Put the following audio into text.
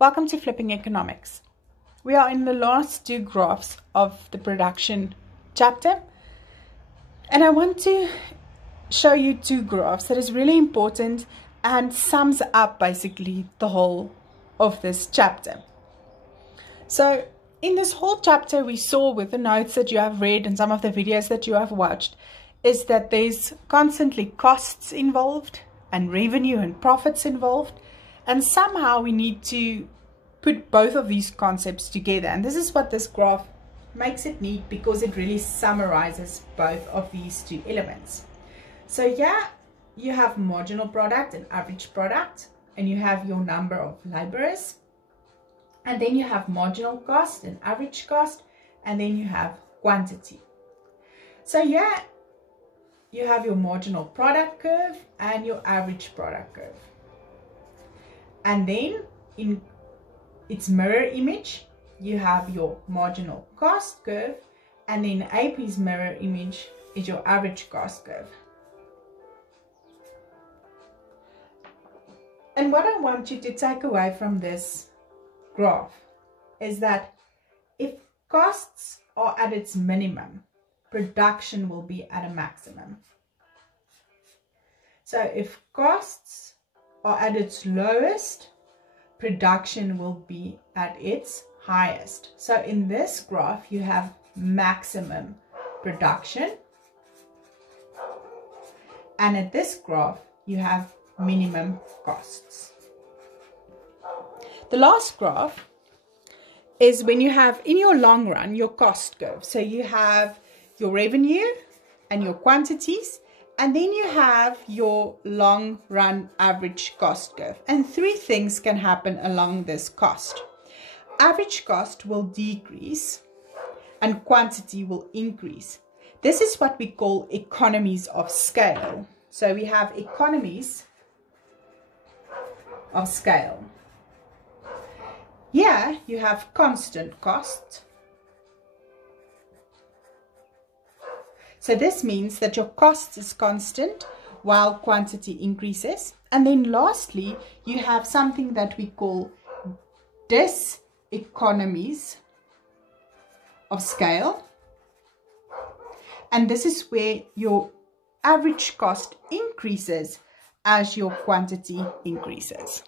Welcome to Flipping Economics. We are in the last two graphs of the production chapter, and I want to show you two graphs that is really important and sums up basically the whole of this chapter. So in this whole chapter, we saw with the notes that you have read and some of the videos that you have watched is that there's constantly costs involved and revenue and profits involved. And somehow we need to put both of these concepts together. And this is what this graph makes it neat, because it really summarizes both of these two elements. So here you have marginal product and average product, and you have your number of laborers. And then you have marginal cost and average cost, and then you have quantity. So here you have your marginal product curve and your average product curve. And then in its mirror image, you have your marginal cost curve, and then AP's mirror image is your average cost curve. And what I want you to take away from this graph is that if costs are at its minimum, production will be at a maximum. So if costs are at its lowest, production will be at its highest. So in this graph, you have maximum production, and at this graph, you have minimum costs. The last graph is when you have, in your long run, your cost curve. So you have your revenue and your quantities, and then you have your long run average cost curve. And three things can happen along this cost. Average cost will decrease and quantity will increase. This is what we call economies of scale. So we have economies of scale. Here you have constant cost. So this means that your cost is constant while quantity increases. And then lastly, you have something that we call diseconomies of scale. And this is where your average cost increases as your quantity increases.